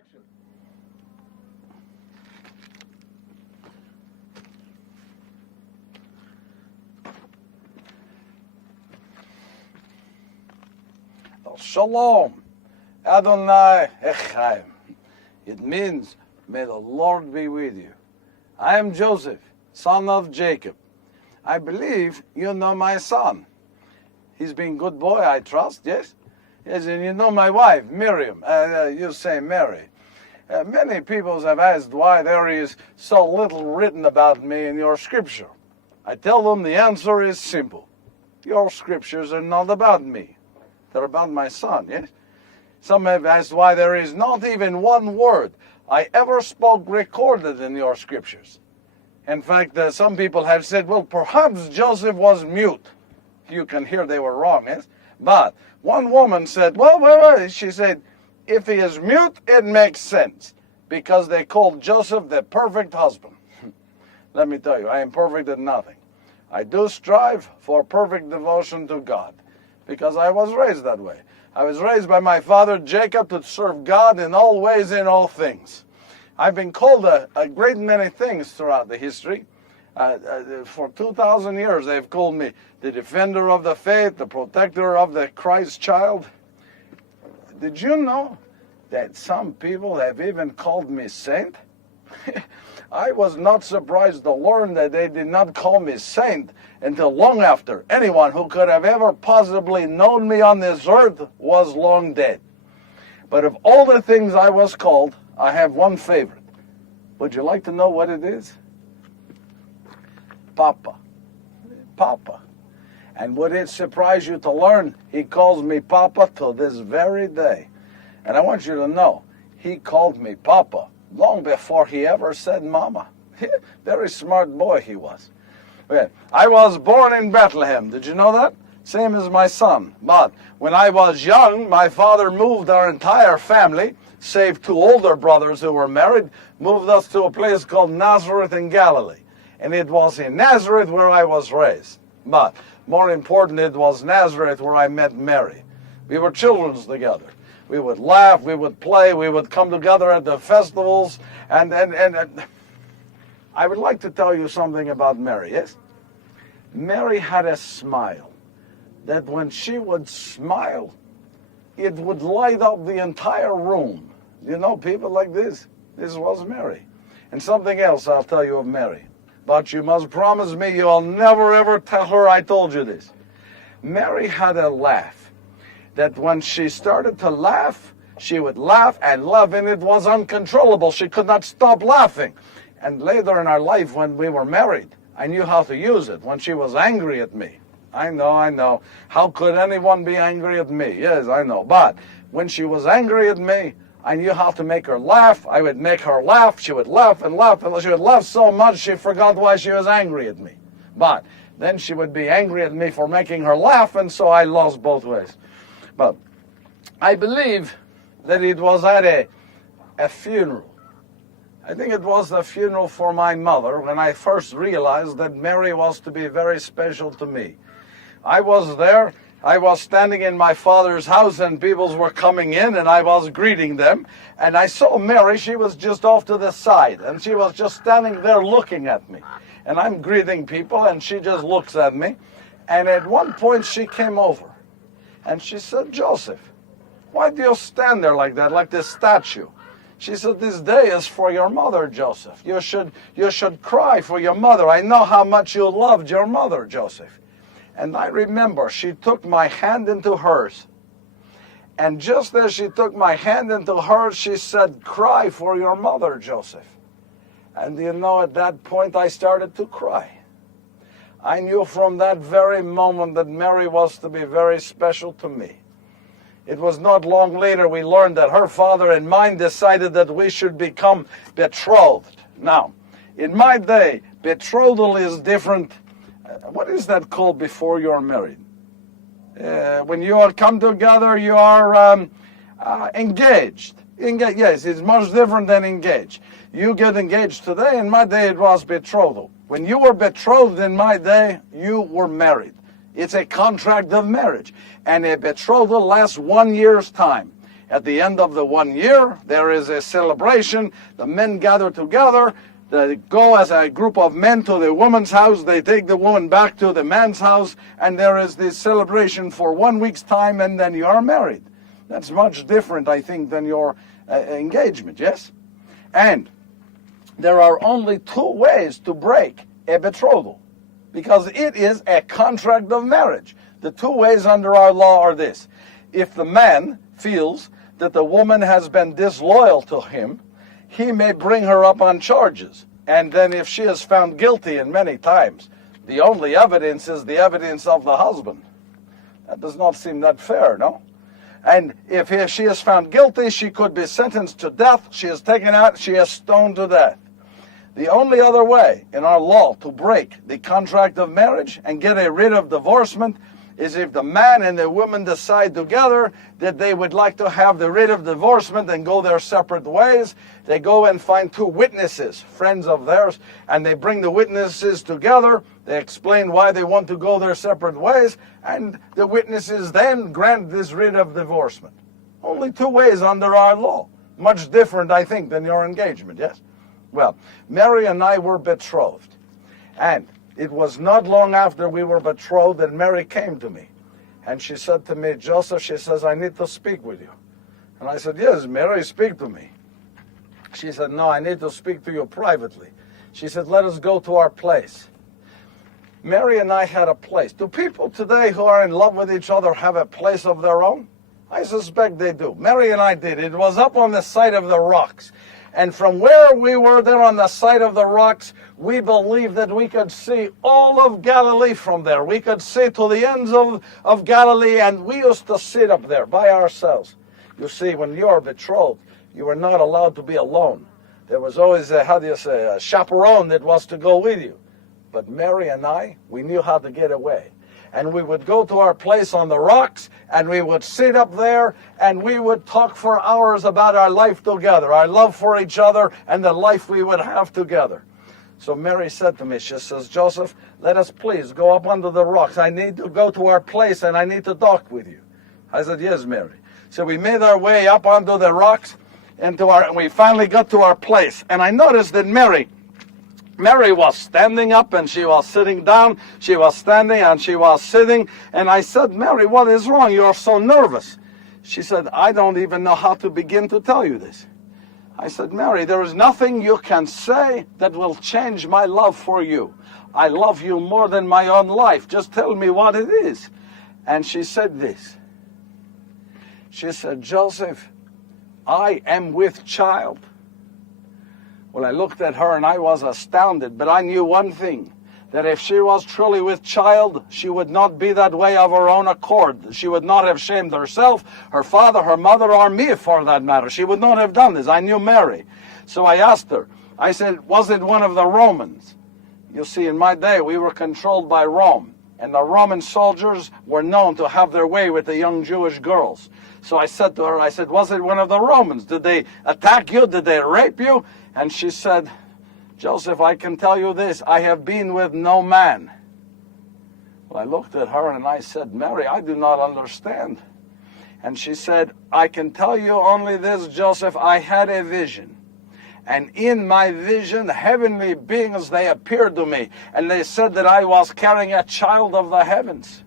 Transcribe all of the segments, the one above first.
Action. Shalom, Adonai Echaim. It means, may the Lord be with you. I am Joseph, son of Jacob. I believe you know my son. He's been a good boy, I trust, yes? Yes, and you know my wife, Miriam. You say Mary. Many people have asked why there is so little written about me in your scripture. I tell them the answer is simple. Your scriptures are not about me. They're about my son, yes? Some have asked why there is not even one word I ever spoke recorded in your scriptures. In fact, some people have said, well, perhaps Joseph was mute. You can hear they were wrong, yes? But one woman said, well, she said, if he is mute, it makes sense, because they called Joseph the perfect husband. Let me tell you, I am perfect at nothing. I do strive for perfect devotion to God, because I was raised that way. I was raised by my father Jacob to serve God in all ways, in all things. I've been called a great many things throughout the history. For 2,000 years they've called me the defender of the faith, the protector of the Christ child. Did you know that some people have even called me saint? I was not surprised to learn that they did not call me saint until long after anyone who could have ever possibly known me on this earth was long dead. But of all the things I was called, I have one favorite. Would you like to know what it is? Papa. Papa. And would it surprise you to learn he calls me Papa to this very day? And I want you to know, he called me Papa long before he ever said Mama. Very smart boy he was. I was born in Bethlehem. Did you know that? Same as my son. But when I was young, my father moved our entire family, save two older brothers who were married, moved us to a place called Nazareth in Galilee. And it was in Nazareth where I was raised. But more important, it was Nazareth where I met Mary. We were children together. We would laugh, we would play, we would come together at the festivals. And I would like to tell you something about Mary, yes? Mary had a smile that when she would smile, it would light up the entire room. You know, people like this. This was Mary. And something else I'll tell you of Mary. But you must promise me you'll never ever tell her I told you this. Mary had a laugh that when she started to laugh, she would laugh and laugh, and it was uncontrollable. She could not stop laughing. And later in our life, when we were married, I knew how to use it. When she was angry at me, I know. How could anyone be angry at me? Yes, I know. But when she was angry at me, I knew how to make her laugh. I would make her laugh. She would laugh and laugh, and she would laugh so much she forgot why she was angry at me. But then she would be angry at me for making her laugh, and so I lost both ways. But I believe that it was at a funeral. I think it was the funeral for my mother when I first realized that Mary was to be very special to me. I was there. I was standing in my father's house and people were coming in and I was greeting them. And I saw Mary. She was just off to the side and she was just standing there looking at me. And I'm greeting people and she just looks at me. And at one point she came over and she said, Joseph, why do you stand there like that, like this statue? She said, this day is for your mother, Joseph. You should cry for your mother. I know how much you loved your mother, Joseph. And I remember she took my hand into hers. And just as she took my hand into hers, she said, cry for your mother, Joseph. And you know, at that point, I started to cry. I knew from that very moment that Mary was to be very special to me. It was not long later we learned that her father and mine decided that we should become betrothed. Now, in my day, betrothal is different. What is that called before you're married? When you all come together, you are engaged. Yes, it's much different than engaged. You get engaged today. In my day, it was betrothal. When you were betrothed in my day, you were married. It's a contract of marriage. And a betrothal lasts 1 year's time. At the end of the 1 year, there is a celebration. The men gather together. They go as a group of men to the woman's house. They take the woman back to the man's house, and there is this celebration for 1 week's time, and then you are married. That's much different, I think, than your engagement, yes? And there are only 2 ways to break a betrothal, because it is a contract of marriage. The 2 ways under our law are this. If the man feels that the woman has been disloyal to him, he may bring her up on charges. And then if she is found guilty, and many times, the only evidence is the evidence of the husband. That does not seem that fair, no? And if she is found guilty, she could be sentenced to death. She is taken out, she is stoned to death. The only other way in our law to break the contract of marriage and get a writ of divorcement is if the man and the woman decide together that they would like to have the writ of divorcement and go their separate ways. They go and find 2 witnesses, friends of theirs, and they bring the witnesses together. They explain why they want to go their separate ways, and the witnesses then grant this writ of divorcement. Only 2 ways under our law. Much different, I think, than your engagement, yes? Well, Mary and I were betrothed, and it was not long after we were betrothed that Mary came to me. And she said to me, Joseph, she says, I need to speak with you. And I said, yes, Mary, speak to me. She said, no, I need to speak to you privately. She said, let us go to our place. Mary and I had a place. Do people today who are in love with each other have a place of their own? I suspect they do. Mary and I did. It was up on the side of the rocks. And from where we were there on the side of the rocks, we believed that we could see all of Galilee from there. We could see to the ends of Galilee, and we used to sit up there by ourselves. You see, when you are betrothed, you were not allowed to be alone. There was always a chaperone that was to go with you. But Mary and I, we knew how to get away. And we would go to our place on the rocks, and we would sit up there, and we would talk for hours about our life together, our love for each other, and the life we would have together. So Mary said to me, she says, Joseph, let us please go up under the rocks. I need to go to our place, and I need to talk with you. I said, yes, Mary. So we made our way up onto the rocks, and we finally got to our place. And I noticed that Mary was standing up and she was sitting down. She was standing and she was sitting. And I said, Mary, what is wrong? You are so nervous. She said, I don't even know how to begin to tell you this. I said, Mary, there is nothing you can say that will change my love for you. I love you more than my own life. Just tell me what it is. And she said this. She said, Joseph, I am with child. Well, I looked at her and I was astounded, but I knew one thing, that if she was truly with child, she would not be that way of her own accord. She would not have shamed herself, her father, her mother, or me for that matter. She would not have done this. I knew Mary. So I asked her, I said, was it one of the Romans? You see, in my day, we were controlled by Rome, and the Roman soldiers were known to have their way with the young Jewish girls. So I said to her, I said, was it one of the Romans? Did they attack you? Did they rape you? And she said, Joseph, I can tell you this, I have been with no man. Well, I looked at her and I said, Mary, I do not understand. And she said, I can tell you only this, Joseph, I had a vision. And in my vision, heavenly beings, they appeared to me. And they said that I was carrying a child of the heavens.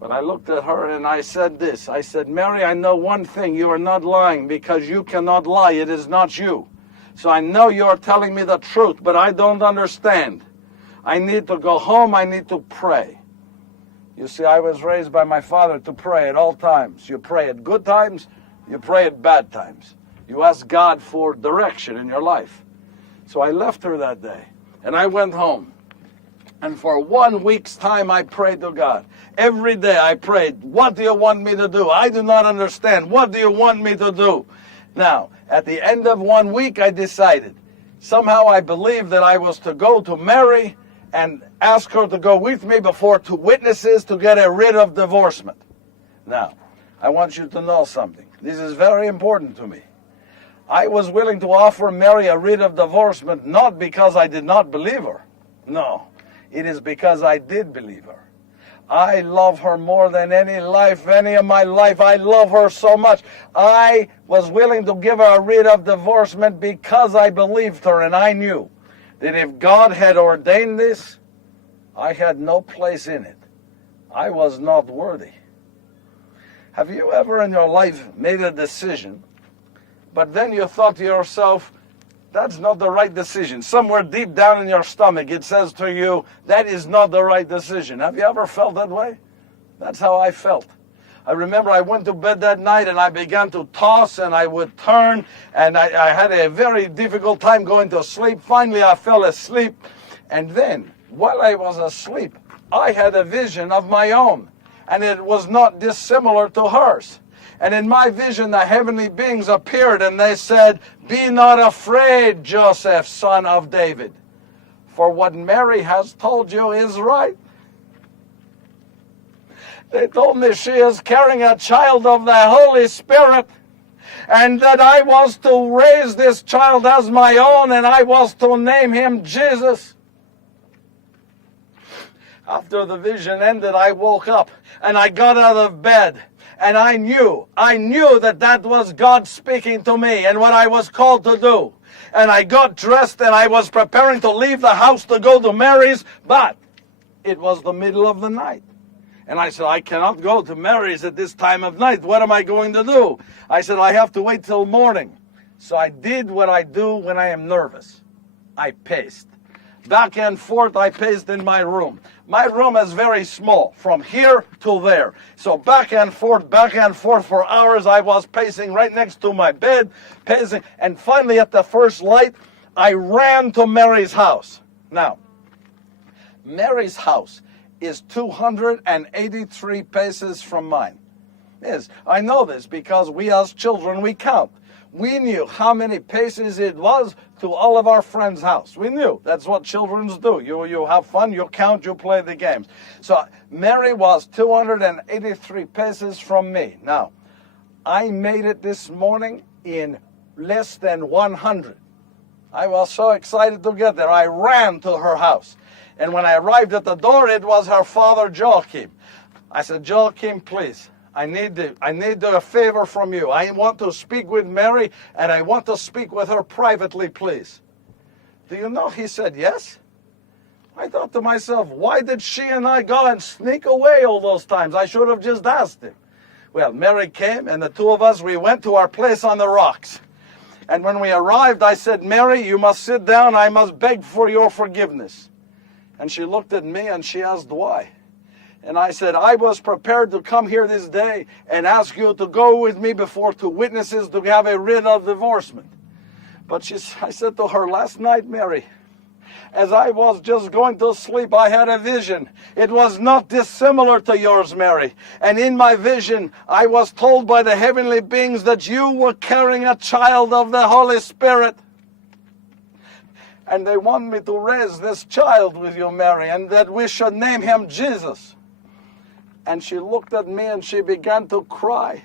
But I looked at her and I said this. I said, Mary, I know one thing. You are not lying because you cannot lie. It is not you. So I know you are telling me the truth, but I don't understand. I need to go home. I need to pray. You see, I was raised by my father to pray at all times. You pray at good times. You pray at bad times. You ask God for direction in your life. So I left her that day and I went home. And for 1 week's time, I prayed to God. Every day I prayed, what do you want me to do? I do not understand. What do you want me to do? Now, at the end of 1 week, I decided. Somehow I believed that I was to go to Mary and ask her to go with me before 2 witnesses to get a writ of divorcement. Now, I want you to know something. This is very important to me. I was willing to offer Mary a writ of divorcement not because I did not believe her. No. It is because I did believe her. I love her more than any of my life. I love her so much. I was willing to give her a writ of divorcement because I believed her, and I knew that if God had ordained this, I had no place in it. I was not worthy. Have you ever in your life made a decision, but then you thought to yourself, that's not the right decision? Somewhere deep down in your stomach it says to you, that is not the right decision. Have you ever felt that way? That's how I felt. I remember I went to bed that night and I began to toss and I would turn, and I had a very difficult time going to sleep. Finally I fell asleep, and then while I was asleep I had a vision of my own, and it was not dissimilar to hers. And in my vision, the heavenly beings appeared, and they said, "Be not afraid, Joseph, son of David, for what Mary has told you is right." They told me she is carrying a child of the Holy Spirit, and that I was to raise this child as my own, and I was to name him Jesus. After the vision ended, I woke up, and I got out of bed. And I knew that that was God speaking to me and what I was called to do. And I got dressed and I was preparing to leave the house to go to Mary's, but it was the middle of the night. And I said, I cannot go to Mary's at this time of night. What am I going to do? I said, I have to wait till morning. So I did what I do when I am nervous. I paced. Back and forth I paced in my room. My room is very small, from here to there. So back and forth for hours I was pacing right next to my bed, pacing. And finally at the first light, I ran to Mary's house. Now, Mary's house is 283 paces from mine. Yes, I know this because we as children, we count. We knew how many paces it was to all of our friends' house. We knew. That's what children do. You have fun, you count, you play the games. So Mary was 283 paces from me. Now, I made it this morning in less than 100. I was so excited to get there. I ran to her house. And when I arrived at the door, it was her father, Joachim. I said, Joachim, please. I need a favor from you. I want to speak with Mary, and I want to speak with her privately, please. Do you know, he said yes. I thought to myself, why did she and I go and sneak away all those times? I should have just asked him. Well, Mary came, and the two of us, we went to our place on the rocks. And when we arrived, I said, Mary, you must sit down. I must beg for your forgiveness. And she looked at me, and she asked why. And I said, I was prepared to come here this day and ask you to go with me before two witnesses to have a writ of divorcement. But I said to her, last night, Mary, as I was just going to sleep, I had a vision. It was not dissimilar to yours, Mary. And in my vision, I was told by the heavenly beings that you were carrying a child of the Holy Spirit. And they want me to raise this child with you, Mary, and that we should name him Jesus. And she looked at me and she began to cry.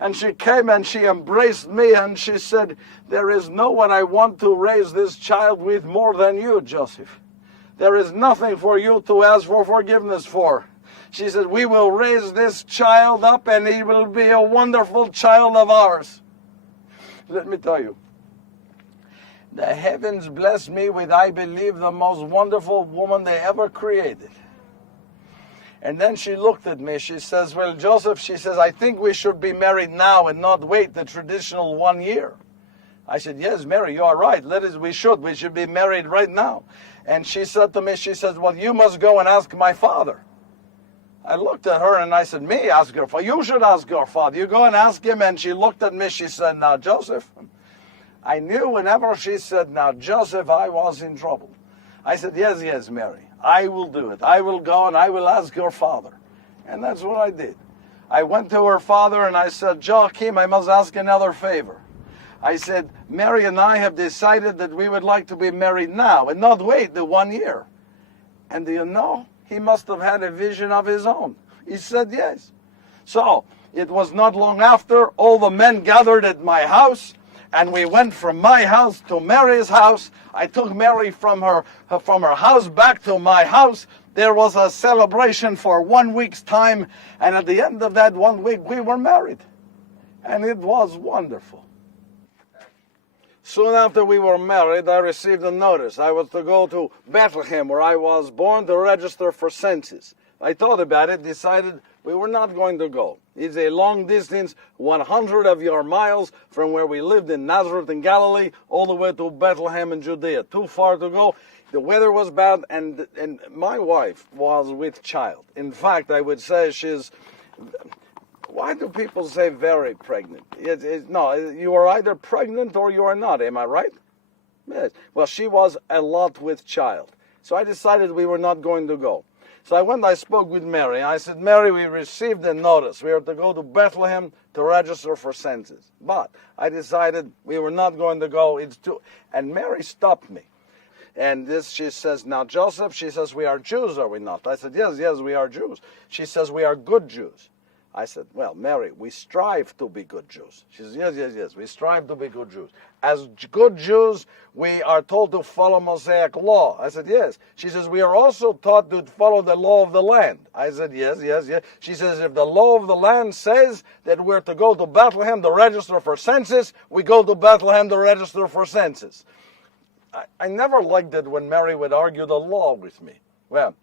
And she came and she embraced me and she said, there is no one I want to raise this child with more than you, Joseph. There is nothing for you to ask for forgiveness for. She said, we will raise this child up and he will be a wonderful child of ours. Let me tell you, the heavens blessed me with, I believe, the most wonderful woman they ever created. And then she looked at me, she says, well, Joseph, she says, I think we should be married now and not wait the traditional 1 year. I said, yes, Mary, you are right. We should be married right now. And she said to me, she says, well, you must go and ask my father. I looked at her and I said, me, ask your father? You should ask your father. You go and ask him. And she looked at me, she said, now, Joseph, I knew whenever she said, now, Joseph, I was in trouble. I said, yes, Mary. I will do it. I will go and I will ask your father. And that's what I did. I went to her father and I said, Joachim, I must ask another favor. I said, Mary and I have decided that we would like to be married now and not wait the 1 year. And do you know, he must have had a vision of his own. He said yes. So it was not long after, all the men gathered at my house. And we went from my house to Mary's house. I took Mary from her house back to my house. There was a celebration for 1 week's time, and at the end of that 1 week, we were married. And it was wonderful. Soon after we were married, I received a notice. I was to go to Bethlehem, where I was born, to register for census. I thought about it, decided we were not going to go. It's a long distance, 100 of your miles from where we lived in Nazareth in Galilee, all the way to Bethlehem in Judea. Too far to go. The weather was bad, and my wife was with child. In fact, I would say she's... Why do people say very pregnant? No, you are either pregnant or you are not. Am I right? Yes. Well, she was a lot with child. So I decided we were not going to go. So I went, I spoke with Mary. I said, Mary, we received a notice. We are to go to Bethlehem to register for census. But I decided we were not going to go. It's too... And Mary stopped me. And she says, now, Joseph, she says, we are Jews, are we not? I said, yes, we are Jews. She says, we are good Jews. I said, well, Mary, we strive to be good Jews. She says, yes, we strive to be good Jews. As good Jews, we are told to follow Mosaic law. I said, yes. She says, we are also taught to follow the law of the land. I said, yes. She says, if the law of the land says that we're to go to Bethlehem to register for census, we go to Bethlehem to register for census. I never liked it when Mary would argue the law with me. Well,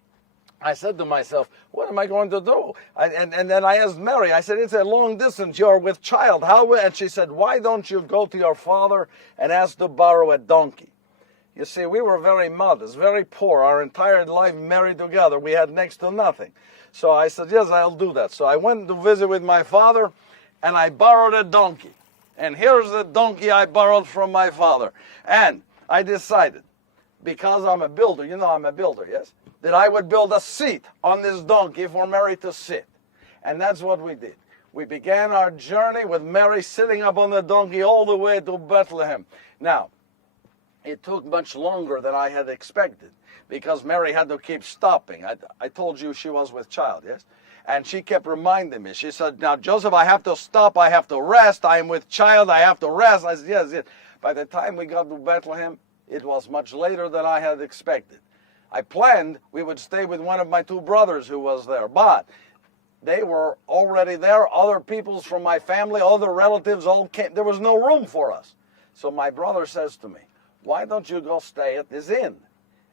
I said to myself, what am I going to do? And then I asked Mary, I said, it's a long distance, you're with child. How? And she said, why don't you go to your father and ask to borrow a donkey? You see, we were very modest, very poor. Our entire life married together. We had next to nothing. So I said, yes, I'll do that. So I went to visit with my father, and I borrowed a donkey. And here's the donkey I borrowed from my father. And I decided, because I'm a builder, you know I'm a builder, yes? That I would build a seat on this donkey for Mary to sit. And that's what we did. We began our journey with Mary sitting up on the donkey all the way to Bethlehem. Now, it took much longer than I had expected because Mary had to keep stopping. I told you she was with child, yes? And she kept reminding me. She said, now, Joseph, I have to stop. I have to rest. I am with child. I have to rest. I said, yes. By the time we got to Bethlehem, it was much later than I had expected. I planned we would stay with one of my two brothers who was there, but they were already there. Other peoples from my family, other relatives all came. There was no room for us. So my brother says to me, why don't you go stay at this inn?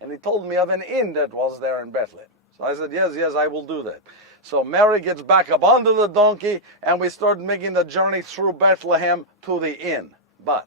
And he told me of an inn that was there in Bethlehem. So I said, yes, I will do that. So Mary gets back up onto the donkey, and we start making the journey through Bethlehem to the inn. But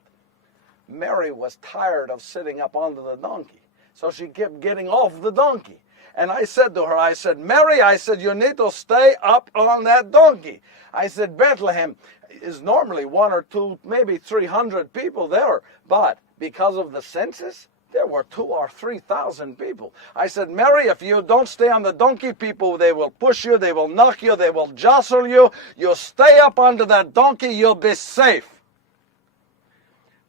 Mary was tired of sitting up onto the donkey. So she kept getting off the donkey. And I said to her, I said, Mary, I said, you need to stay up on that donkey. I said, Bethlehem is normally 1 or 2, maybe 300 people there. But because of the census, there were 2,000 or 3,000 people. I said, Mary, if you don't stay on the donkey, people, they will push you, they will knock you, they will jostle you. You stay up under that donkey, you'll be safe.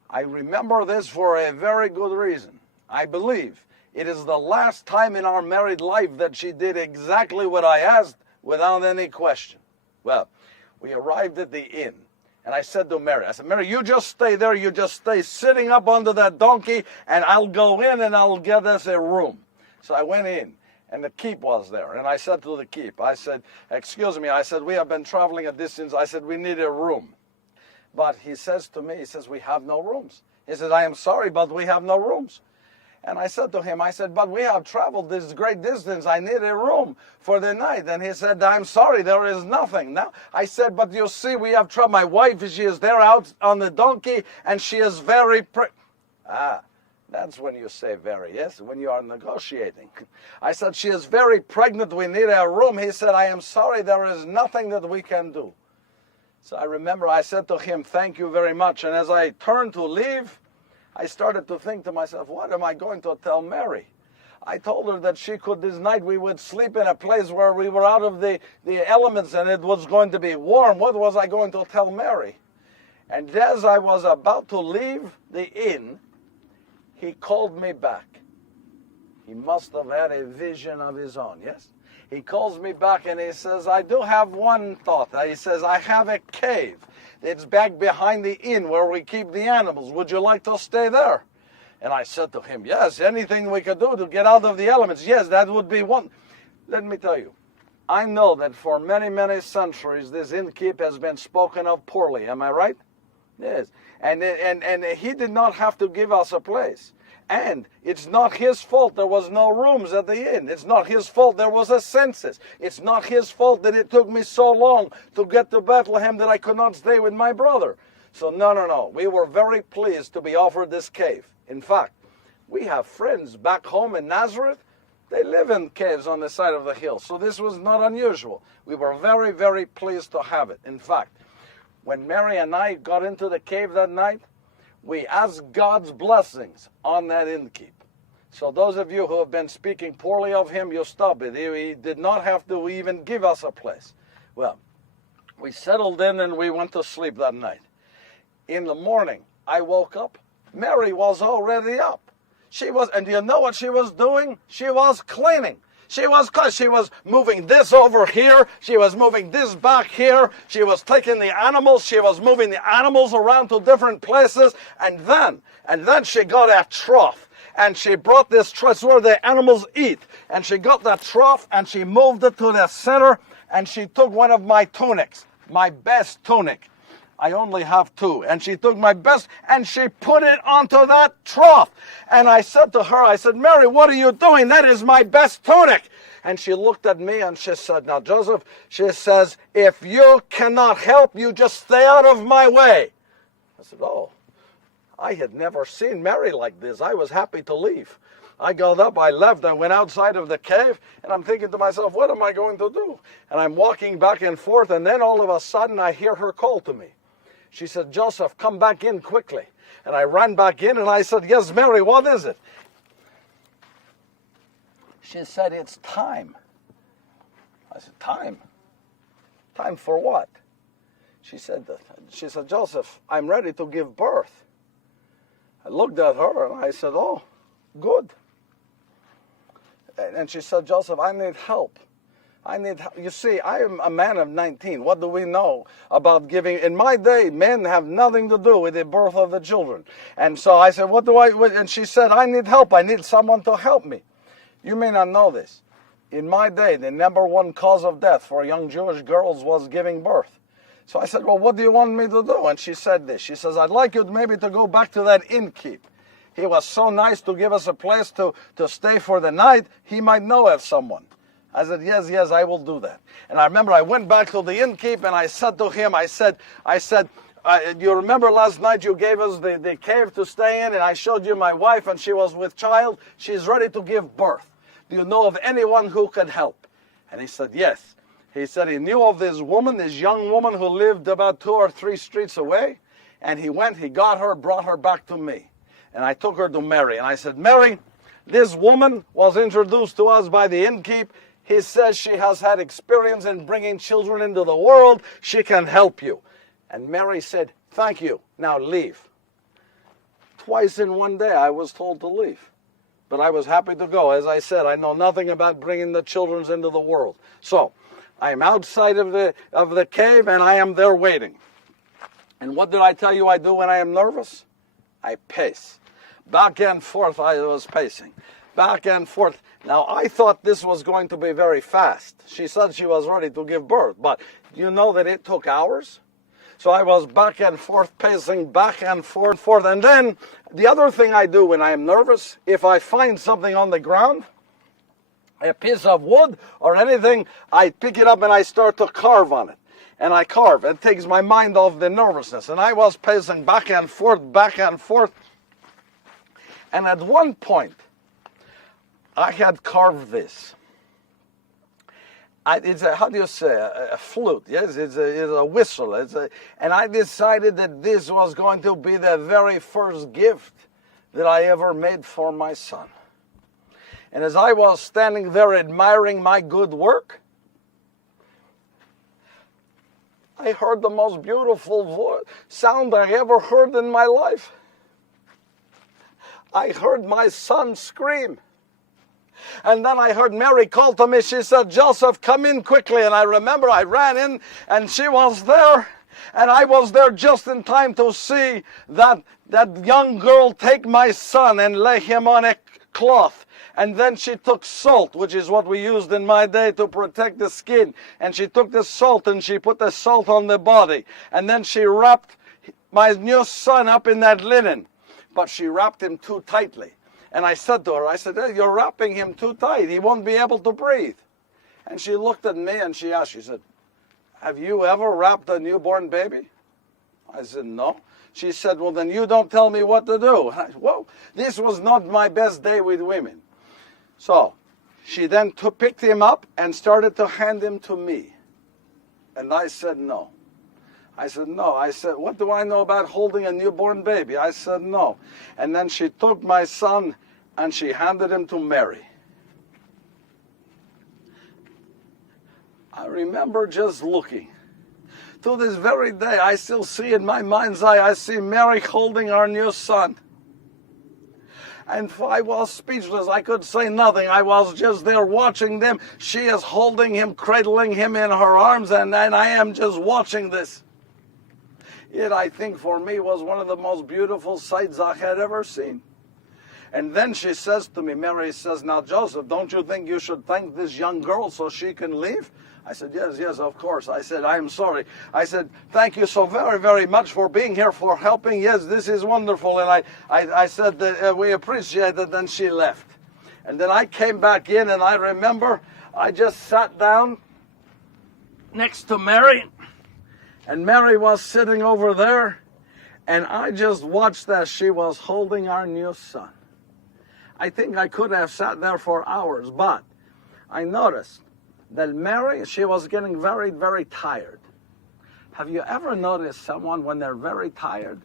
I remember this for a very good reason. I believe it is the last time in our married life that she did exactly what I asked without any question. Well, we arrived at the inn, and I said to Mary, I said, Mary, you just stay there, you just stay sitting up under that donkey, and I'll go in and I'll get us a room. So I went in, and the keep was there, and I said to the keep, I said, excuse me, I said, we have been traveling a distance, I said, we need a room. But he says to me, he says, we have no rooms. He says, I am sorry, but we have no rooms. And I said to him, I said, but we have traveled this great distance. I need a room for the night. And he said, I'm sorry, there is nothing. Now, I said, but you see, we have traveled. My wife, she is there out on the donkey, and she is very that's when you say very, yes, when you are negotiating. I said, she is very pregnant. We need a room. He said, I am sorry, there is nothing that we can do. So I remember I said to him, thank you very much. And as I turned to leave, I started to think to myself, what am I going to tell Mary? I told her that she could, this night we would sleep in a place where we were out of the elements and it was going to be warm. What was I going to tell Mary? And as I was about to leave the inn, he called me back. He must have had a vision of his own, yes? He calls me back and he says, I do have one thought. He says, I have a cave. It's back behind the inn where we keep the animals. Would you like to stay there? And I said to him, yes, anything we could do to get out of the elements. Yes, that would be one. Let me tell you, I know that for many, many centuries this innkeep has been spoken of poorly. Am I right? Yes. And he did not have to give us a place. And it's not his fault there was no rooms at the inn. It's not his fault there was a census. It's not his fault that it took me so long to get to Bethlehem that I could not stay with my brother. So no. We were very pleased to be offered this cave. In fact, we have friends back home in Nazareth. They live in caves on the side of the hill. So this was not unusual. We were very, very pleased to have it. In fact, when Mary and I got into the cave that night, we asked God's blessings on that innkeep. So those of you who have been speaking poorly of him, you stop it. He did not have to even give us a place. Well, we settled in and we went to sleep that night. In the morning, I woke up. Mary was already up. And you know what she was doing? She was cleaning. She was moving this over here. She was moving this back here. She was taking the animals. She was moving the animals around to different places. And then she got a trough. And she brought this trough where the animals eat. And she got that trough and she moved it to the center. And she took one of my tunics, my best tunic. I only have two. And she took my best and she put it onto that trough. And I said to her, I said, Mary, what are you doing? That is my best tunic. And she looked at me and she said, now, Joseph, she says, if you cannot help, you just stay out of my way. I said, oh, I had never seen Mary like this. I was happy to leave. I got up, I left, I went outside of the cave, and I'm thinking to myself, what am I going to do? And I'm walking back and forth, and then all of a sudden I hear her call to me. She said, Joseph, come back in quickly. And I ran back in and I said, yes, Mary, what is it? She said, it's time. I said, time? Time for what? She said, Joseph, I'm ready to give birth. I looked at her and I said, oh, good. And she said, Joseph, I need help. You see, I am a man of 19. What do we know about giving? In my day, men have nothing to do with the birth of the children. And so I said, and she said, I need help. I need someone to help me. You may not know this. In my day, the number one cause of death for young Jewish girls was giving birth. So I said, well, what do you want me to do? And she said this. She says, I'd like you maybe to go back to that innkeep. He was so nice to give us a place to stay for the night. He might know of someone. I said, yes, I will do that. And I remember I went back to the innkeep and I said to him, I said, you remember last night you gave us the cave to stay in and I showed you my wife and she was with child. She's ready to give birth. Do you know of anyone who could help? And he said, yes. He said he knew of this woman, this young woman who lived about 2 or 3 streets away. And he got her, brought her back to me. And I took her to Mary. And I said, Mary, this woman was introduced to us by the innkeep. He says she has had experience in bringing children into the world. She can help you. And Mary said, thank you. Now leave. Twice in one day I was told to leave. But I was happy to go. As I said, I know nothing about bringing the children into the world. So I am outside of the cave and I am there waiting. And what did I tell you I do when I am nervous? I pace. Back and forth I was pacing. Back and forth. Now, I thought this was going to be very fast. She said she was ready to give birth, but you know that it took hours? So I was back and forth, pacing back and forth. And then the other thing I do when I am nervous, if I find something on the ground, a piece of wood or anything, I pick it up and I start to carve on it. And I carve. It takes my mind off the nervousness. And I was pacing back and forth. And at one point, I had carved this. It's a flute? Yes, it's a whistle. And I decided that this was going to be the very first gift that I ever made for my son. And as I was standing there admiring my good work, I heard the most beautiful sound I ever heard in my life. I heard my son scream. And then I heard Mary call to me. She said, Joseph, come in quickly. And I remember I ran in and she was there. And I was there just in time to see that young girl take my son and lay him on a cloth. And then she took salt, which is what we used in my day to protect the skin. And she took the salt and she put the salt on the body. And then she wrapped my new son up in that linen. But she wrapped him too tightly. And I said to her, I said, hey, you're wrapping him too tight. He won't be able to breathe. And she looked at me and she asked, she said, have you ever wrapped a newborn baby? I said, no. She said, well, then you don't tell me what to do. I said, well, this was not my best day with women. So she then picked him up and started to hand him to me. And I said, no. I said, no. I said, what do I know about holding a newborn baby? I said, no. And then she took my son and she handed him to Mary. I remember just looking. To this very day, I still see in my mind's eye, I see Mary holding our new son. And I was speechless. I could say nothing. I was just there watching them. She is holding him, cradling him in her arms, and I am just watching this. It, I think, for me, was one of the most beautiful sights I had ever seen. And then she says to me, Mary says, now, Joseph, don't you think you should thank this young girl so she can leave? I said, yes, of course. I said, I'm sorry. I said, thank you so very, very much for being here, for helping. Yes, this is wonderful. And I said that we appreciate it. Then she left. And then I came back in, and I remember I just sat down next to Mary. And Mary was sitting over there, and I just watched as she was holding our new son. I think I could have sat there for hours, but I noticed that Mary, she was getting very, very tired. Have you ever noticed someone when they're very tired?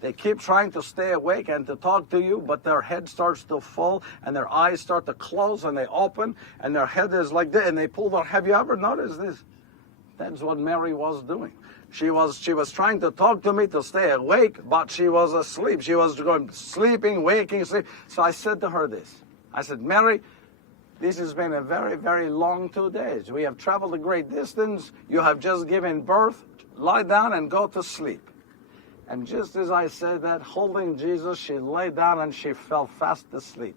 They keep trying to stay awake and to talk to you, but their head starts to fall, and their eyes start to close, and they open, and their head is like this, and they pull their... Have you ever noticed this? That's what Mary was doing. She was trying to talk to me to stay awake, but she was asleep. She was going sleeping, waking, sleep. So I said to her this. I said, Mary, this has been a very, very long 2 days. We have traveled a great distance. You have just given birth. Lie down and go to sleep. And just as I said that, holding Jesus, she lay down and she fell fast asleep.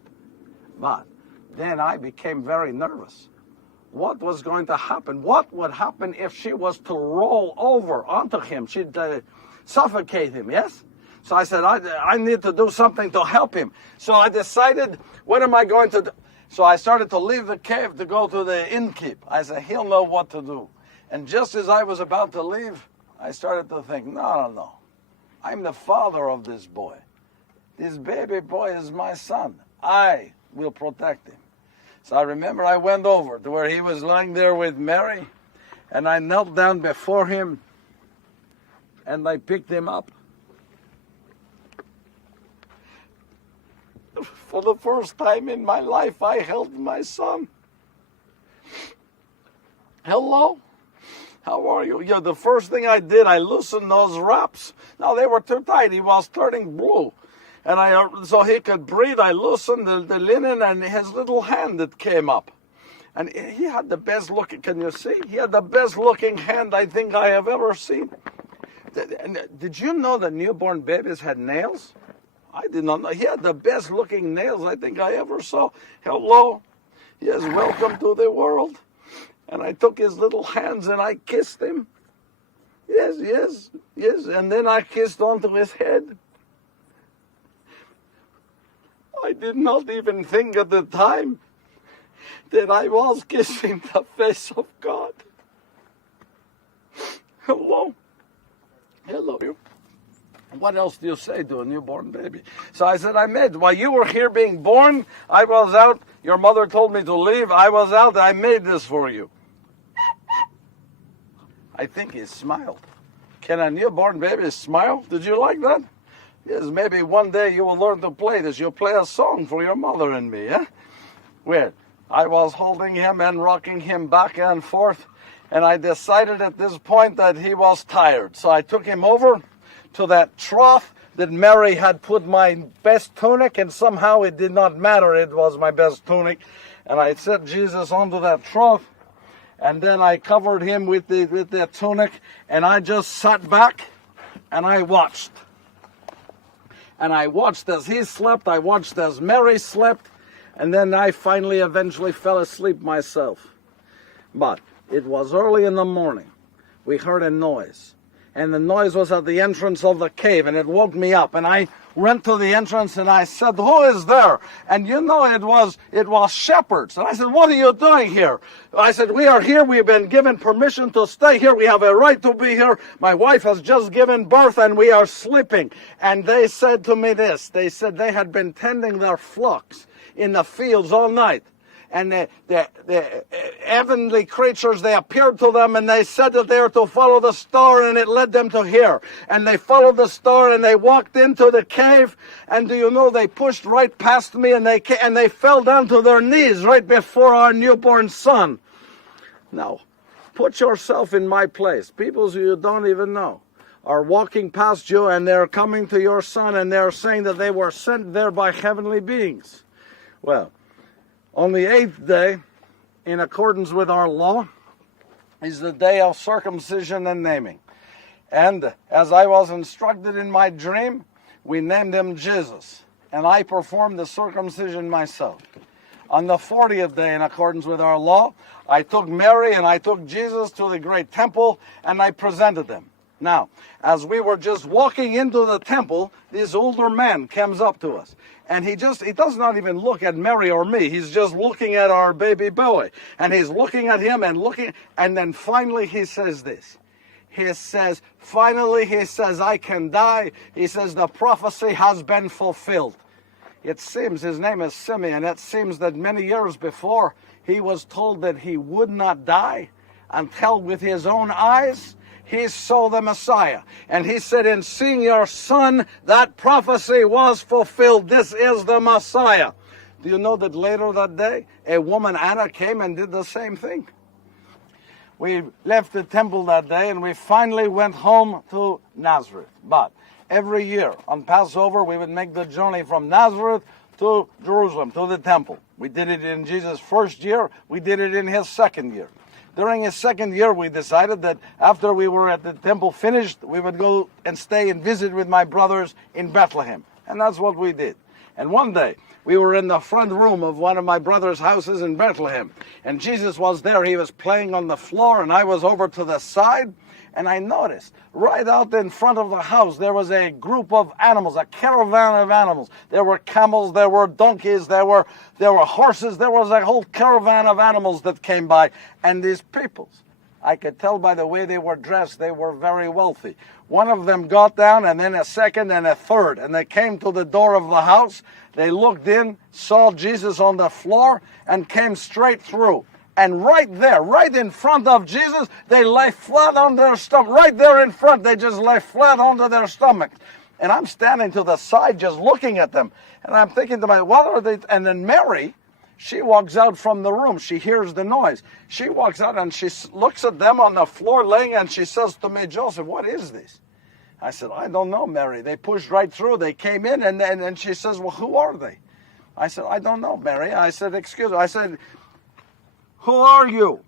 But then I became very nervous. What was going to happen? What would happen if she was to roll over onto him? She'd suffocate him, yes? So I said, I need to do something to help him. So I decided, what am I going to do? So I started to leave the cave to go to the innkeep. I said, he'll know what to do. And just as I was about to leave, I started to think, no. I'm the father of this boy. This baby boy is my son. I will protect him. So I remember I went over to where he was lying there with Mary, and I knelt down before him, and I picked him up. For the first time in my life, I held my son. Hello? How are you? Yeah, the first thing I did, I loosened those wraps. No, they were too tight. He was turning blue. And so he could breathe, I loosened the linen, and his little hand that came up. And he had the best looking, can you see? He had the best looking hand I think I have ever seen. Did you know that newborn babies had nails? I did not know. He had the best looking nails I think I ever saw. Hello. Yes, welcome to the world. And I took his little hands and I kissed him. Yes. And then I kissed onto his head. I did not even think at the time that I was kissing the face of God. Hello. What else do you say to a newborn baby? So I said, while you were here being born, I was out. Your mother told me to leave. I was out. I made this for you. I think he smiled. Can a newborn baby smile? Did you like that? Yes, maybe one day you will learn to play this. You'll play a song for your mother and me, eh? Well, I was holding him and rocking him back and forth, and I decided at this point that he was tired. So I took him over to that trough that Mary had put my best tunic, and somehow it did not matter. It was my best tunic. And I set Jesus onto that trough, and then I covered him with the tunic, and I just sat back, and I watched. And I watched as he slept, I watched as Mary slept, And then I finally eventually fell asleep myself. But it was early in the morning. We heard a noise. And the noise was at the entrance of the cave, and it woke me up. And I went to the entrance and I said, "Who is there?" And you know, it was shepherds. And I said, "What are you doing here?" I said, "We are here. We've been given permission to stay here. We have a right to be here. My wife has just given birth and we are sleeping." And they said to me this. They said they had been tending their flocks in the fields all night. And the heavenly creatures, they appeared to them and they said that they are to follow the star, and it led them to here. And they followed the star and they walked into the cave, and do you know, they pushed right past me and they fell down to their knees right before our newborn son. Now, put yourself in my place. People who you don't even know are walking past you and they're coming to your son and they're saying that they were sent there by heavenly beings. Well, on the 8th day, in accordance with our law, is the day of circumcision and naming. And as I was instructed in my dream, we named him Jesus. And I performed the circumcision myself. On the 40th day, in accordance with our law, I took Mary and I took Jesus to the great temple and I presented them. Now, as we were just walking into the temple, this older man comes up to us. And he does not even look at Mary or me. He's just looking at our baby boy. And he's looking at him and looking. And then finally he says this. He says, "I can die." He says, "The prophecy has been fulfilled." It seems, his name is Simeon. It seems that many years before, he was told that he would not die until with his own eyes he saw the Messiah. And he said, "In seeing your son, that prophecy was fulfilled. This is the Messiah." Do you know that later that day, a woman, Anna, came and did the same thing? We left the temple that day and we finally went home to Nazareth. But every year on Passover, we would make the journey from Nazareth to Jerusalem, to the temple. We did it in Jesus' first year. We did it in his second year. During his second year, we decided that after we were at the temple finished, we would go and stay and visit with my brothers in Bethlehem. And that's what we did. And one day, we were in the front room of one of my brother's houses in Bethlehem. And Jesus was there. He was playing on the floor, and I was over to the side. And I noticed right out in front of the house, there was a group of animals, a caravan of animals. There were camels, there were donkeys, there were horses. There was a whole caravan of animals that came by. And these people, I could tell by the way they were dressed, they were very wealthy. One of them got down, and then a second and a third. And they came to the door of the house. They looked in, saw Jesus on the floor, and came straight through. And right there, right in front of Jesus, they lay flat on their stomach. Right there in front, they just lay flat onto their stomach. And I'm standing to the side just looking at them. And I'm thinking to myself, what are they? And then Mary, she walks out from the room. She hears the noise. She walks out and she looks at them on the floor laying, and she says to me, "Joseph, what is this?" I said, "I don't know, Mary. They pushed right through. They came in." And she says, "Well, who are they?" I said, "I don't know, Mary." I said, "Excuse me." I said, "Who are you?"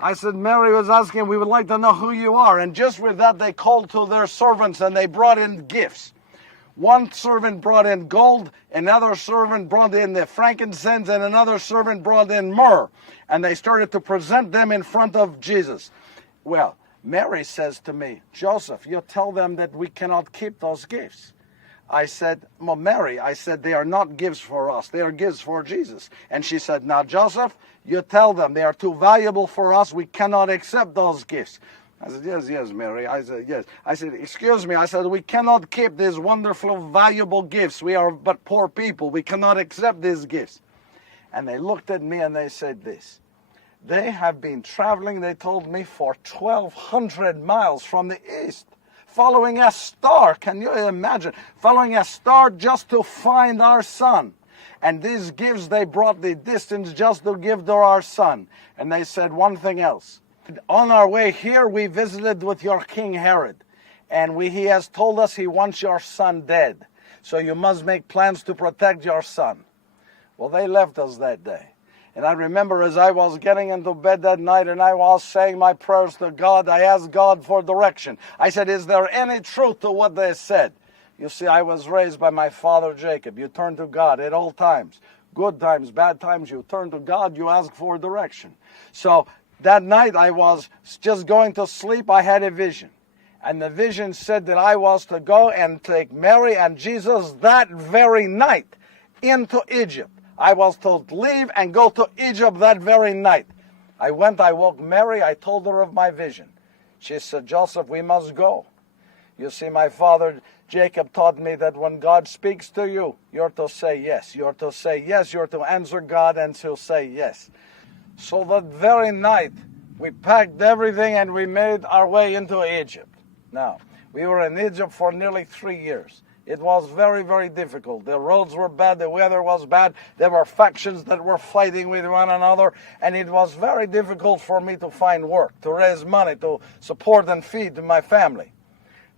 I said, "Mary was asking, we would like to know who you are." And just with that, they called to their servants and they brought in gifts. One servant brought in gold, another servant brought in the frankincense, and another servant brought in myrrh. And they started to present them in front of Jesus. Well, Mary says to me, "Joseph, you tell them that we cannot keep those gifts." I said, "Well, Mary," I said, "they are not gifts for us. They are gifts for Jesus." And she said, "Now, Joseph, you tell them they are too valuable for us. We cannot accept those gifts." I said, yes, Mary. I said, yes. I said, "Excuse me." I said, "We cannot keep these wonderful, valuable gifts. We are but poor people. We cannot accept these gifts." And they looked at me and they said this. They have been traveling, they told me, for 1,200 miles from the east, following a star. Can you imagine? Following a star just to find our son. And these gifts they brought the distance just to give to our son. And they said one thing else. "On our way here, we visited with your King Herod. And he has told us he wants your son dead. So you must make plans to protect your son." Well, they left us that day. And I remember as I was getting into bed that night and I was saying my prayers to God, I asked God for direction. I said, "Is there any truth to what they said?" You see, I was raised by my father Jacob. You turn to God at all times. Good times, bad times, you turn to God, you ask for direction. So that night I was just going to sleep, I had a vision. And the vision said that I was to go and take Mary and Jesus that very night into Egypt. I was to leave and go to Egypt that very night. I went, I woke Mary, I told her of my vision. She said, Joseph, we must go. You see, my father Jacob taught me that when God speaks to you, you're to say yes. You're to say yes, you're to answer God and to say yes. So that very night, we packed everything and we made our way into Egypt. Now, we were in Egypt for nearly 3 years. It was very, very difficult. The roads were bad, the weather was bad, there were factions that were fighting with one another, and it was very difficult for me to find work, to raise money, to support and feed my family.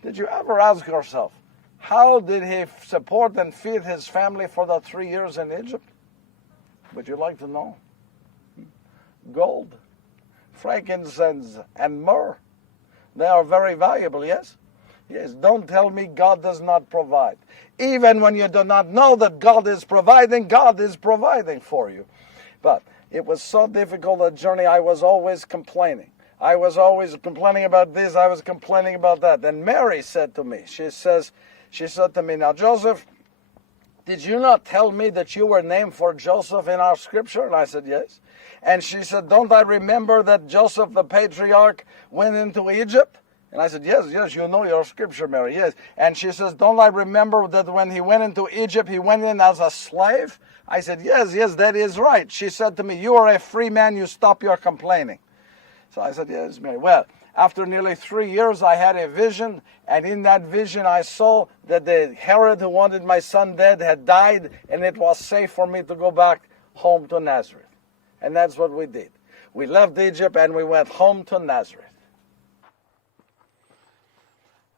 Did you ever ask yourself, how did he support and feed his family for the 3 years in Egypt? Would you like to know? Gold, frankincense, and myrrh. They are very valuable, yes? Yes, don't tell me God does not provide. Even when you do not know that God is providing for you. But it was so difficult a journey, I was always complaining. I was always complaining about this, I was complaining about that. Then Mary said to me, she said to me, now Joseph, did you not tell me that you were named for Joseph in our scripture? And I said, yes. And she said, don't I remember that Joseph the patriarch went into Egypt? And I said, yes, you know your scripture, Mary, yes. And she says, don't I remember that when he went into Egypt, he went in as a slave? I said, yes, that is right. She said to me, you are a free man, you stop your complaining. So I said, yes, Mary. Well, after nearly 3 years, I had a vision, and in that vision, I saw that the Herod who wanted my son dead had died, and it was safe for me to go back home to Nazareth. And that's what we did. We left Egypt, and we went home to Nazareth.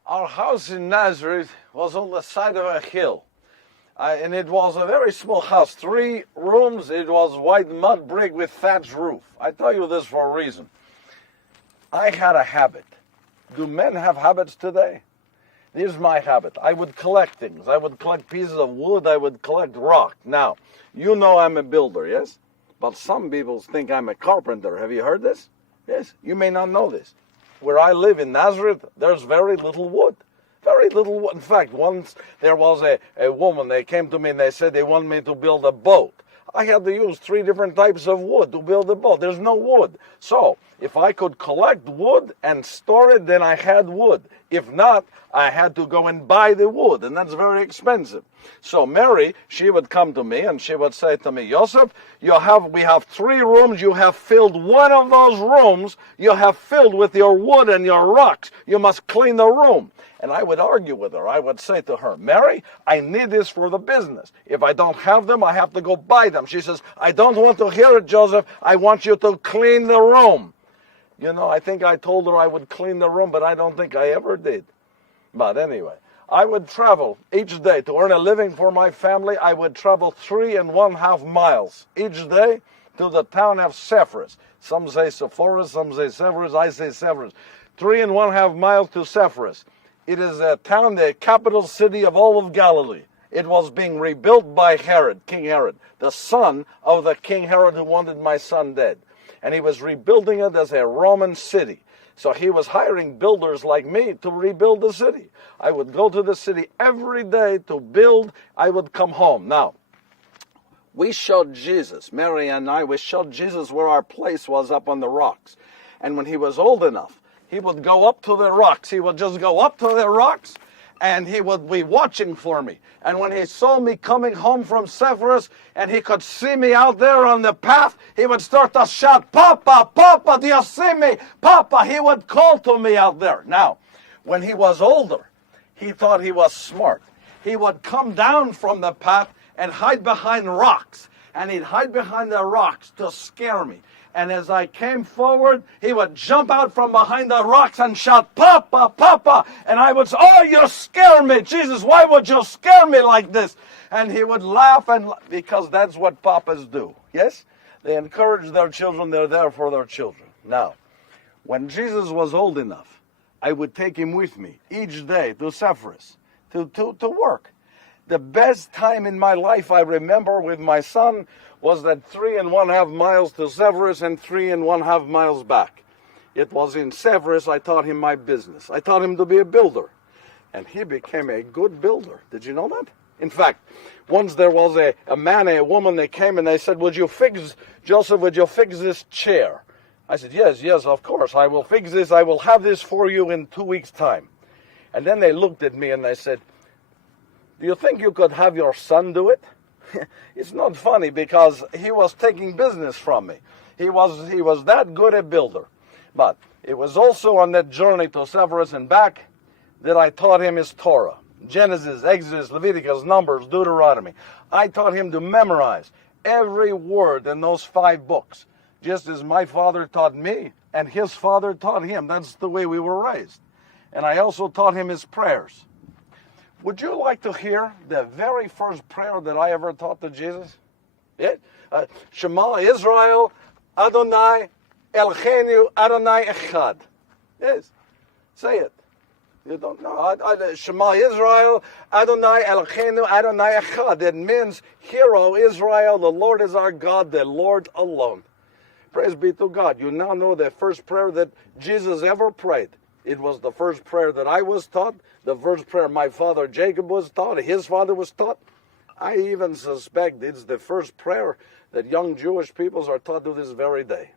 Our house in Nazareth was on the side of a hill, and it was a very small house, 3 rooms. It was white mud brick with thatched roof. I tell you this for a reason. I had a habit. Do men have habits today? Here's my habit. I would collect things. I would collect pieces of wood. I would collect rock. Now, you know I'm a builder, yes? But some people think I'm a carpenter. Have you heard this? Yes? You may not know this. Where I live in Nazareth, there's very little wood. Very little wood. In fact, once there was a woman, they came to me and they said they want me to build a boat. I had to use 3 different types of wood to build a boat. There's no wood. So, if I could collect wood and store it, then I had wood. If not, I had to go and buy the wood, and that's very expensive. So Mary, she would come to me and she would say to me, Joseph, we have 3 rooms. You have filled one of those rooms. You have filled with your wood and your rocks. You must clean the room. And I would argue with her. I would say to her, Mary, I need this for the business. If I don't have them, I have to go buy them. She says, I don't want to hear it, Joseph. I want you to clean the room. You know, I think I told her I would clean the room, but I don't think I ever did. But anyway, I would travel each day to earn a living for my family. I would travel 3.5 miles each day to the town of Sepphoris. Some say Sepphoris, some say Sepphoris. I say Sepphoris. 3.5 miles to Sepphoris. It is a town, the capital city of all of Galilee. It was being rebuilt by Herod, King Herod, the son of the King Herod who wanted my son dead. And he was rebuilding it as a Roman city. So he was hiring builders like me to rebuild the city. I would go to the city every day to build. I would come home. Now, we showed Jesus, Mary and I, we showed Jesus where our place was up on the rocks. And when he was old enough, he would go up to the rocks. He would just go up to the rocks, and he would be watching for me. And when he saw me coming home from Sepphoris, and he could see me out there on the path, he would start to shout, Papa, Papa, do you see me? Papa, he would call to me out there. Now, when he was older, he thought he was smart. He would come down from the path and hide behind rocks. And he'd hide behind the rocks to scare me. And as I came forward, he would jump out from behind the rocks and shout, Papa, Papa. And I would say, oh, you scare me. Jesus, why would you scare me like this? And he would laugh, because that's what papas do. Yes? They encourage their children. They're there for their children. Now, when Jesus was old enough, I would take him with me each day to Sepphoris to work. The best time in my life I remember with my son was that 3.5 miles to Severus and 3.5 miles back. It was in Severus I taught him my business. I taught him to be a builder. And he became a good builder. Did you know that? In fact, once there was a man and a woman, they came and they said, Joseph, would you fix this chair? I said, yes, of course. I will fix this. I will have this for you in 2 weeks' time. And then they looked at me and they said, do you think you could have your son do it? It's not funny because he was taking business from me. He was that good a builder. But it was also on that journey to Severus and back that I taught him his Torah. Genesis, Exodus, Leviticus, Numbers, Deuteronomy. I taught him to memorize every word in those 5 books, just as my father taught me and his father taught him. That's the way we were raised. And I also taught him his prayers. Would you like to hear the very first prayer that I ever taught to Jesus? Yeah? Shema Israel, Adonai, Elchenu, Adonai Echad. Yes, say it. You don't know. Shema Israel, Adonai Elchenu, Adonai Echad. It means, hear, O Israel, the Lord is our God, the Lord alone. Praise be to God. You now know the first prayer that Jesus ever prayed. It was the first prayer that I was taught, the first prayer my father Jacob was taught, his father was taught. I even suspect it's the first prayer that young Jewish peoples are taught to this very day.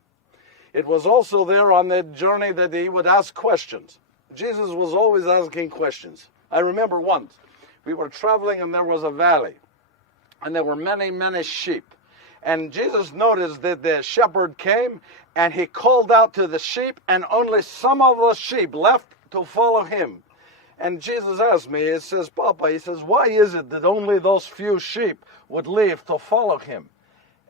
It was also there on the journey that he would ask questions. Jesus was always asking questions. I remember once we were traveling and there was a valley and there were many, many sheep. And Jesus noticed that the shepherd came and he called out to the sheep and only some of the sheep left to follow him. And Jesus asked me, he says, Papa, he says, why is it that only those few sheep would leave to follow him?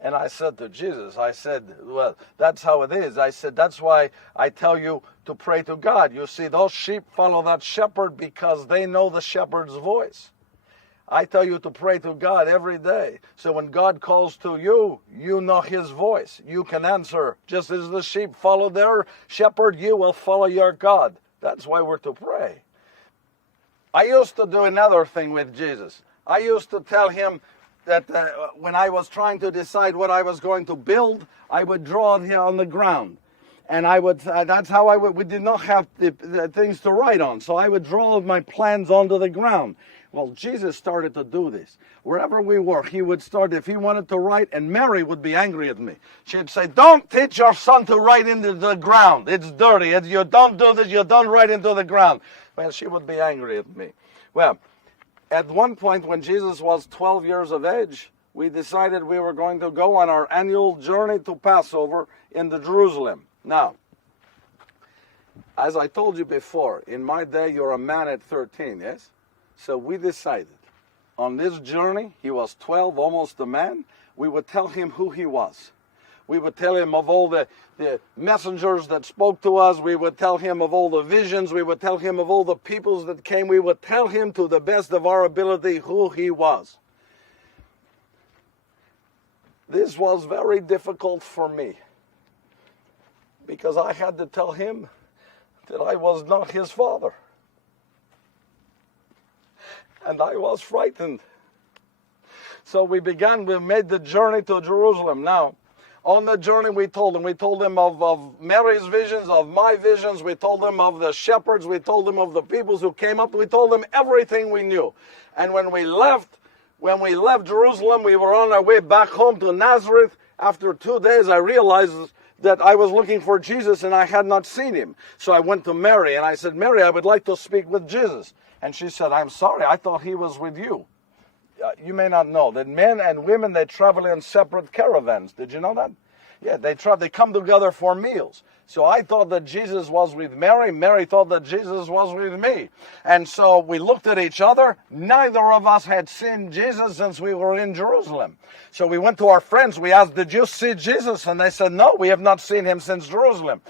And I said to Jesus, I said, well, that's how it is. I said, that's why I tell you to pray to God. You see, those sheep follow that shepherd because they know the shepherd's voice. I tell you to pray to God every day. So when God calls to you, you know his voice. You can answer. Just as the sheep follow their shepherd, you will follow your God. That's why we're to pray. I used to do another thing with Jesus. I used to tell him that when I was trying to decide what I was going to build, I would draw it here on the ground. And I would, that's how I would, we did not have the things to write on. So I would draw my plans onto the ground. Well, Jesus started to do this. Wherever we were, he would start, if he wanted to write, and Mary would be angry at me. She'd say, don't teach your son to write into the ground. It's dirty. You don't do this. You don't write into the ground. Well, she would be angry at me. Well, at one point when Jesus was 12 years of age, we decided we were going to go on our annual journey to Passover into Jerusalem. Now, as I told you before, in my day, you're a man at 13, yes? So we decided on this journey, he was 12, almost a man, we would tell him who he was. We would tell him of all the messengers that spoke to us. We would tell him of all the visions. We would tell him of all the peoples that came. We would tell him to the best of our ability who he was. This was very difficult for me because I had to tell him that I was not his father. And I was frightened. So we made the journey to Jerusalem. Now, on the journey we told him of Mary's visions, of my visions, we told him of the shepherds, we told him of the peoples who came up, we told him everything we knew. And when we left Jerusalem, we were on our way back home to Nazareth. After 2 days, I realized that I was looking for Jesus and I had not seen him. So I went to Mary and I said, Mary, I would like to speak with Jesus. And she said, I'm sorry, I thought he was with you. You may not know that men and women, they travel in separate caravans. Did you know that? Yeah, they come together for meals. So I thought that Jesus was with Mary. Mary thought that Jesus was with me. And so we looked at each other. Neither of us had seen Jesus since we were in Jerusalem. So we went to our friends. We asked, did you see Jesus? And they said, no, we have not seen him since Jerusalem.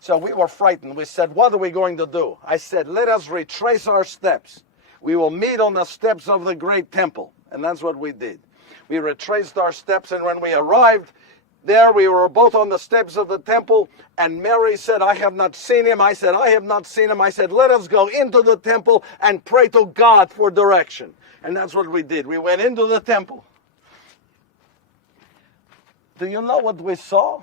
So we were frightened. We said, what are we going to do? I said, let us retrace our steps. We will meet on the steps of the great temple. And that's what we did. We retraced our steps, and when we arrived, there. We were both on the steps of the temple, and Mary said, I have not seen him. I said, I have not seen him. I said, let us go into the temple and pray to God for direction. And that's what we did. We went into the temple. Do you know what we saw?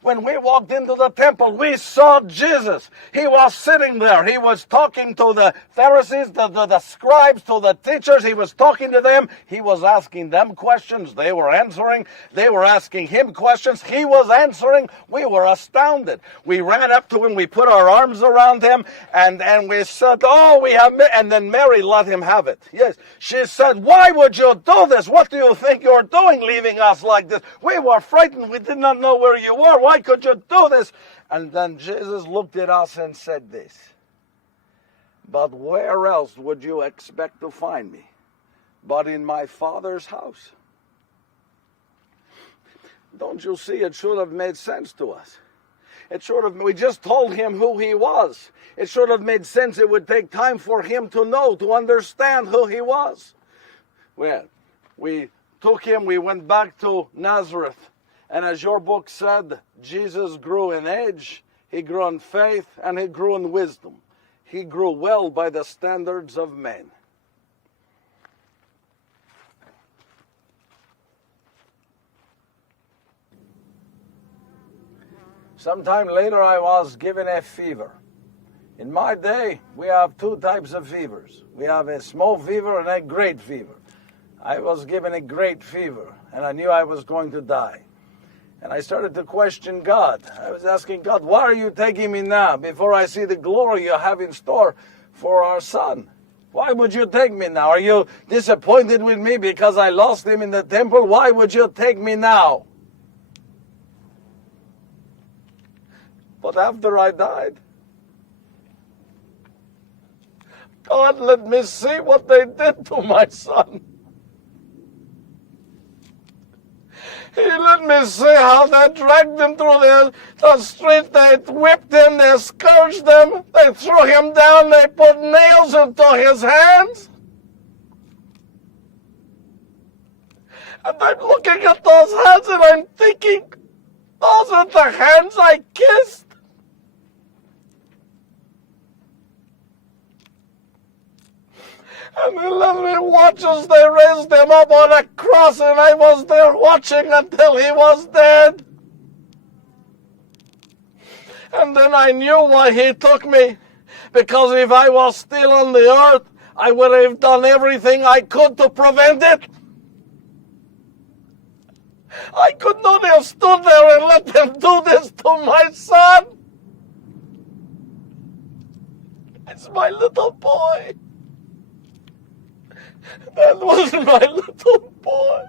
When we walked into the temple, we saw Jesus. He was sitting there. He was talking to the Pharisees, the scribes, to the teachers. He was talking to them. He was asking them questions. They were answering. They were asking him questions. He was answering. We were astounded. We ran up to him. We put our arms around him, and we said, oh, we have... And then Mary let him have it. Yes. She said, why would you do this? What do you think you're doing, leaving us like this? We were frightened. We did not know where you were. Why could you do this? And then Jesus looked at us and said this, but where else would you expect to find me but in my Father's house? Don't you see, it should have made sense to us. We just told him who he was. It should have made sense. It would take time for him to know, to understand who he was. Well, we took him, we went back to Nazareth. And as your book said, Jesus grew in age, he grew in faith, and he grew in wisdom. He grew well by the standards of men. Sometime later, I was given a fever. In my day, we have two types of fevers. We have a small fever and a great fever. I was given a great fever, and I knew I was going to die. And I started to question God. I was asking God, why are you taking me now before I see the glory you have in store for our son? Why would you take me now? Are you disappointed with me because I lost him in the temple? Why would you take me now? But after I died, God let me see what they did to my son. He let me see how they dragged him through the street. They whipped him, they scourged him, they threw him down, they put nails into his hands. And I'm looking at those hands and I'm thinking, those are the hands I kissed. And he let me watch as they raised him up on a cross, and I was there watching until he was dead. And then I knew why he took me, because if I was still on the earth, I would have done everything I could to prevent it. I could not have stood there and let them do this to my son. It's my little boy. That was my little boy.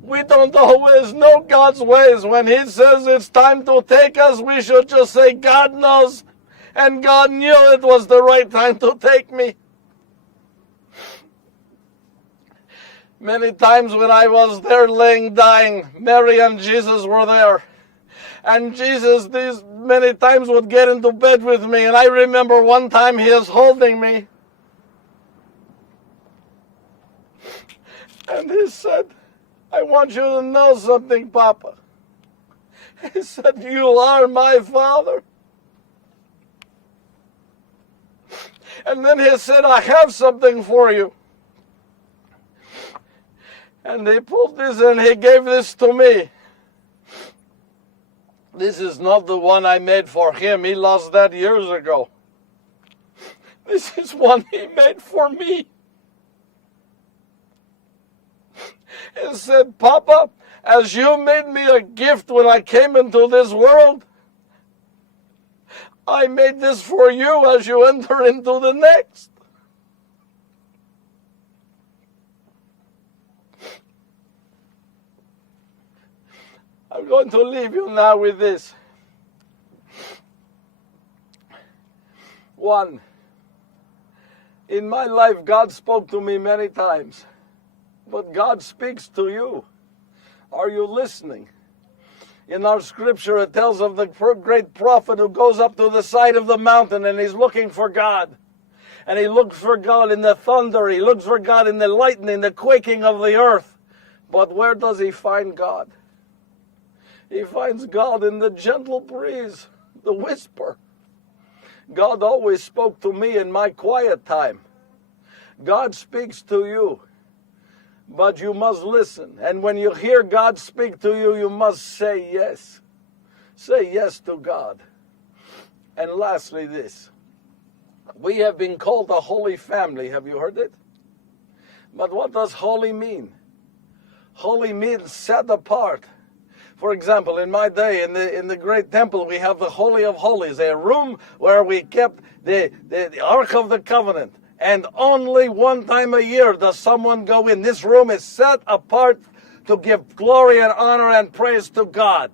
We don't always know God's ways. When he says it's time to take us, we should just say, God knows, and God knew it was the right time to take me. Many times when I was there laying dying, Mary and Jesus were there. And Jesus these many times would get into bed with me. And I remember one time he was holding me. And he said, I want you to know something, Papa. He said, you are my father. And then he said, I have something for you. And he pulled this and he gave this to me. This is not the one I made for him. He lost that years ago. This is one he made for me. He said, Papa, as you made me a gift when I came into this world, I made this for you as you enter into the next. I'm going to leave you now with this. One, in my life, God spoke to me many times, but God speaks to you. Are you listening? In our scripture, it tells of the great prophet who goes up to the side of the mountain and he's looking for God. And he looks for God in the thunder. He looks for God in the lightning, the quaking of the earth. But where does he find God? He finds God in the gentle breeze, the whisper. God always spoke to me in my quiet time. God speaks to you, but you must listen. And when you hear God speak to you, you must say yes. Say yes to God. And lastly, this. We have been called a holy family. Have you heard it? But what does holy mean? Holy means set apart. For example, in my day, in the great temple, we have the Holy of Holies, a room where we kept the Ark of the Covenant. And only one time a year does someone go in. This room is set apart to give glory and honor and praise to God.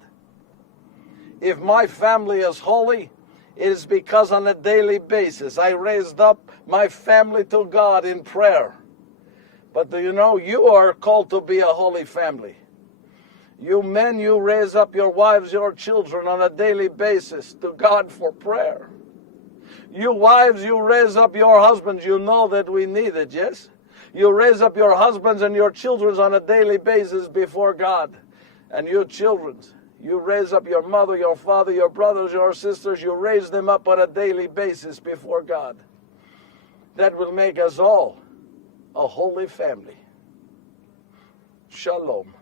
If my family is holy, it is because on a daily basis I raised up my family to God in prayer. But do you know, you are called to be a holy family. You men, you raise up your wives, your children on a daily basis to God for prayer. You wives, you raise up your husbands. You know that we need it, yes? You raise up your husbands and your children on a daily basis before God. And you children, you raise up your mother, your father, your brothers, your sisters. You raise them up on a daily basis before God. That will make us all a holy family. Shalom.